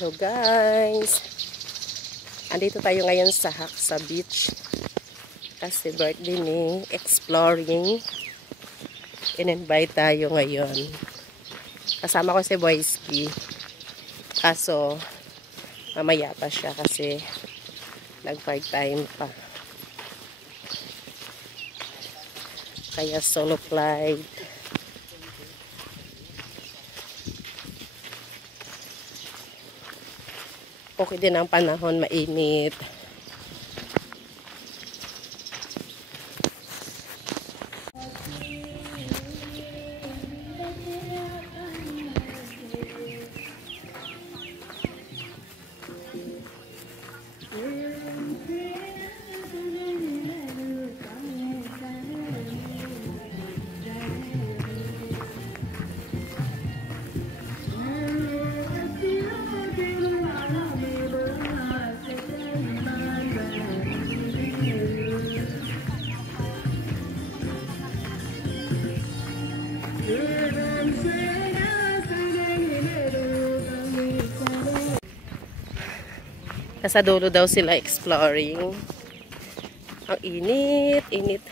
Hello guys! Andito tayo ngayon sa Haksa Beach. Kasi birthday ni Exploring. In-invite tayo ngayon. Kasama ko si Boyski. Kaso, mamaya pa siya kasi nag-part-time pa. Kaya solo flight. Okay din ang panahon, mainit. Nasa dulo daw sila exploring. Ang init, init.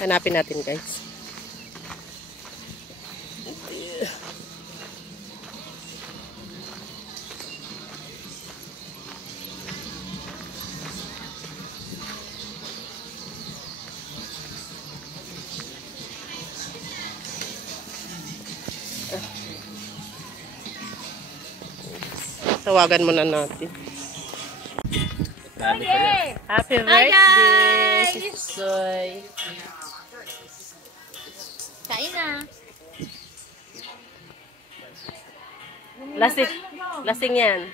Hanapin natin guys. Tawagan muna natin. Happy birthday, Soy. Kain na. Lasing yan.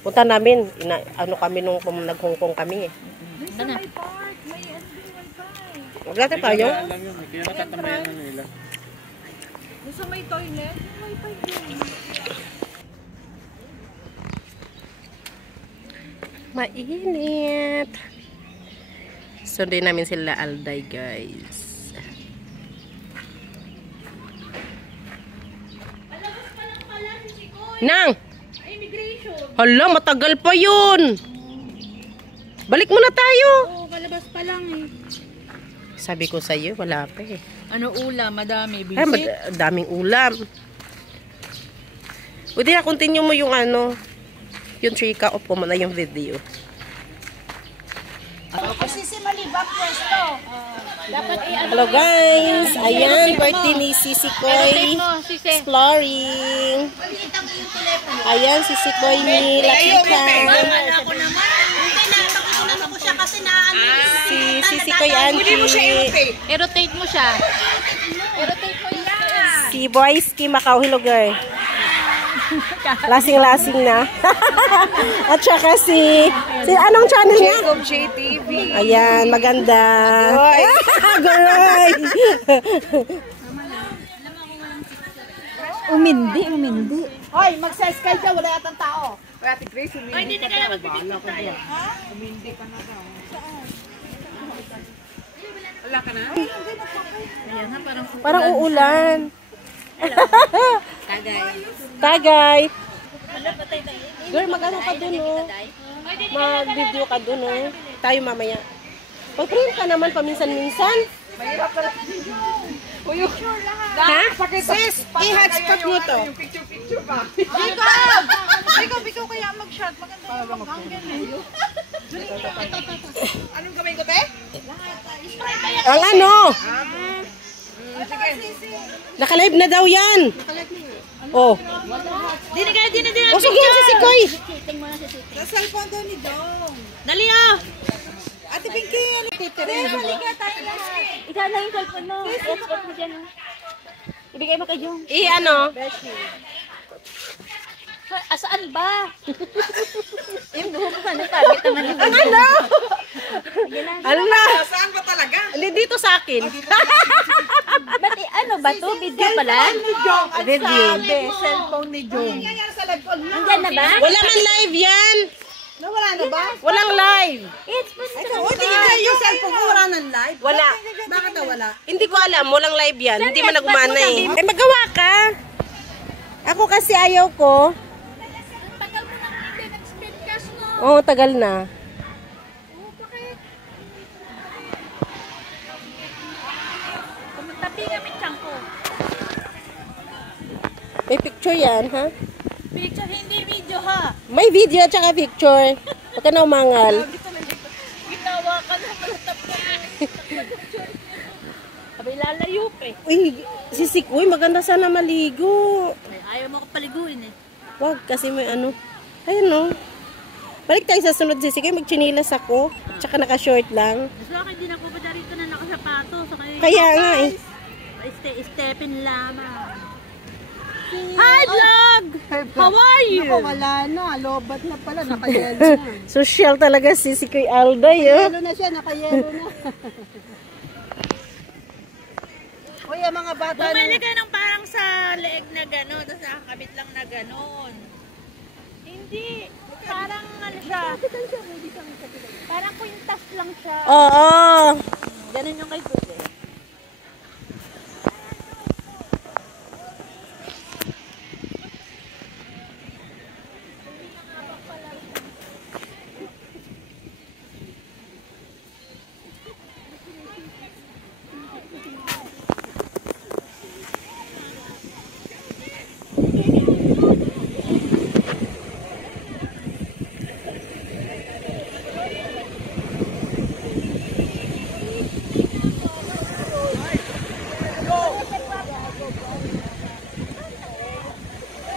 Punta namin, ano kami nung nag-Hong kami eh. Sana. Wala tayo. Kaya matatamayan na nila. Gusto may toilet? May wifi. Mainit. Sunday namin sila Alday guys. Nang! Hala, matagal pa yun. Balik muna tayo. Oo, palabas pa lang eh. Sabi ko sa'yo, wala pa eh. Ano ulam? Madami. Ay, daming ulam. Pwede na, continue mo yung ano, yung trika, opo mo na yung video. Kasi si Malibang pwesto. Dapat Hello guys! Ayan, birthday ni Sisi Koy. Exploring. Ayan, Sisi Koy ni Lakita. Ako naman. Hindi na, pakiulan ko siya kasi Si Sisi Koy Auntie. I-rotate mo siya. I-rotate mo yan. Si Boyski Macau. Hello girl. Lasing-lasing na. At saka si anong channel niya? Jacob JTV. Ayan, maganda. Goy! Umindi. Hoy, magsa-sky ka, wala yatang tao. Kaya Ate Grace, umindi. Ay, hindi na kaya magpipicture tayo. Ha? Umindi ka na daw. Wala ka na? Ayan ha, Parang uulan. Tagay. Girl, mag-ano ka dun, oh. Mag-video ka dun, oh. Tayo mamaya. Pag-print ka naman paminsan-minsan. mahirap pala. Ha? Sis, i-hotspot mo to. Yung picture ba? Biko kaya mag-shot. Maganda yung mag-angle eh. Anong gamay ko, te? Ang ano? Sige. Naka-live na daw yan. Oh. Dini. O sige, si Koy. Sa cellphone daw ni Dong. Dali ah. Ate Pinky, ano? Halika tayo lahat. Ikaw na yung cellphone mo. Export mo dyan. Ibigay mo kay Jung. Ano? Asaan ba? Yung duho ko sana. Target naman yung Ano? Ano na? Saan ba talaga? Hindi dito sa akin. Ba't ano ba to? Video pala? Video. Cellphone ni Jong. Ano nangyari sa live call? Nandyan na ba? Wala man live yan. Nawala na ba? Walang live. It's supposed to Oh, tingnan yung cellphone ko, wala nang live. Wala. Bakit nawala? Hindi ko alam. Walang live yan. Hindi man nagumana eh. Ay, magawa ka. Ako kasi ayaw ko. Tagal mo nang hindi nag-spend cash mo. Oo, tagal na. Kumatabi kami tiyangko. May picture yan, ha? Picture, hindi video ha. May video at saka picture. Huwag ka na umangal. Ginawa ka na matap na. Abay lalayo pa eh. Uy, sisik. Uy, maganda sana maligo. Ayaw mo ko paliguin eh. Wag, kasi may ano. Ayun, no. Balik tayo sa sunod, sisik. Magchinilas ako. Tsaka naka-short lang. Gusto ako hindi na po ba dito na nakasapato. So, Kaya nga eh. Stepin lamang. Hi vlog! How are you? Wala na, lobat na pala, nakayelo na. Social talaga si Kuy Alday, oh. Yelo na siya, nakayelo na. Uy, ang mga bata Bumili ka ng parang sa leeg na gano'n, tapos nakakabit lang na gano'n. Hindi. Parang ano siya. Parang kwintas lang siya. Oo. Ganun yung kay Kuya.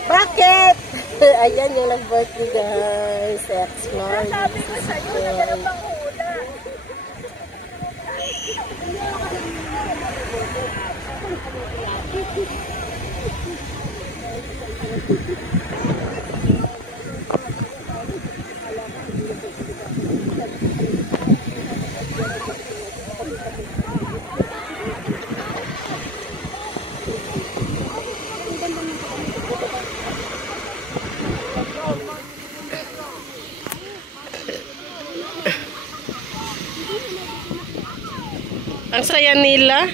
Bakit? Ayan yung nag-birthday guys. Explore. Sabi ko sa'yo, naghanap ang hula. Ang saya nila.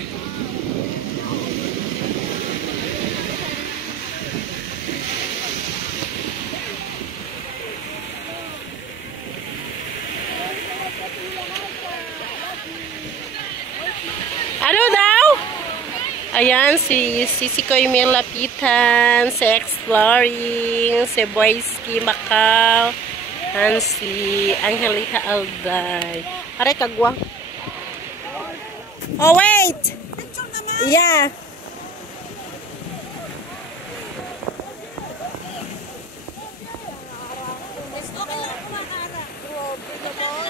Ano daw? Ayan, si Koy may lapitan, si Exploring, si Boyski Macau, and si Angelita Alday. Aray, kagwa. Oh, wait! Yeah.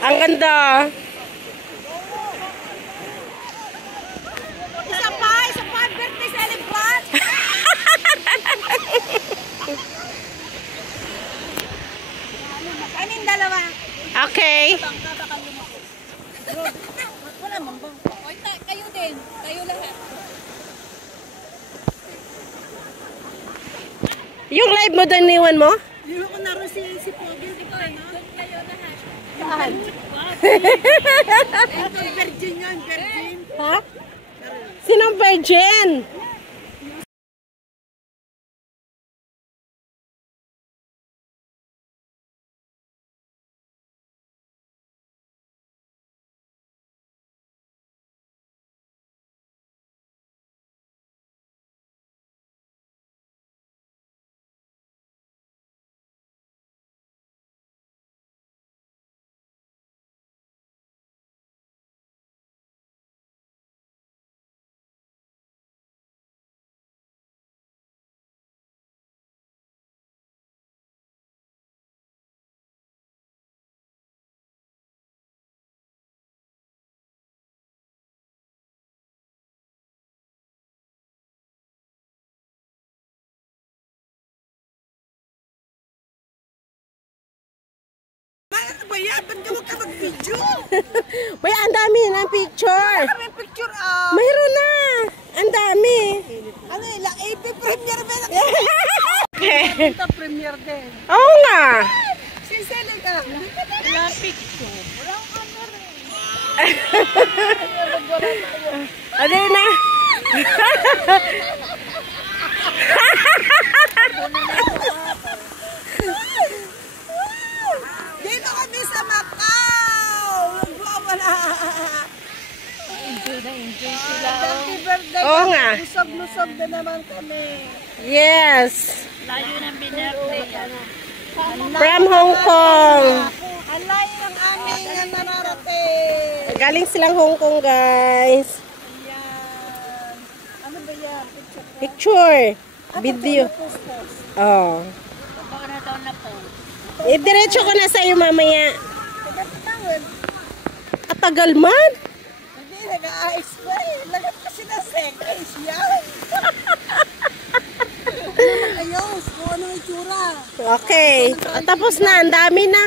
Ang ganda. Isa pa, birthday celebrant. Kanin dalawa. Okay. Wala mang bang. Oy, kayo din. Kayo lahat. Yung live mo doon niwan mo? Hindi ko naroon si Pogel. Ito, ano? Kayo lahat. Saan? Ito, virgin yun, virgin. Ha? Sinong virgin? Ano ba yan? Ba't ka magka-video? Bay, ang dami ng picture. May picture ah. Mayroon na. Ang dami. Ano nila? AP Premier ba? Ito Premier din. Oo nga. Sinsili ka. Wala picture. Walang ano rin. Ano na? Dito kami sa Macau. Nagwawala. Enjoy sila. Happy birthday. Oo nga. Lusog-lusog na naman kami. Yes. Layo ng binirthday yan. From Hong Kong. Ang layo ng aming nararating. Galing silang Hong Kong, guys. Yan. Ano ba yan? Picture. Video. Oh. Baka na daw na po. Diretso ko na sa'yo mamaya. Tagal-tagal. Katagal man. Hindi, nag-a-explain. Lagat kasi na seconds yan. Ayos, kung ano yung itsura. Okay. Tapos na. Ang dami na.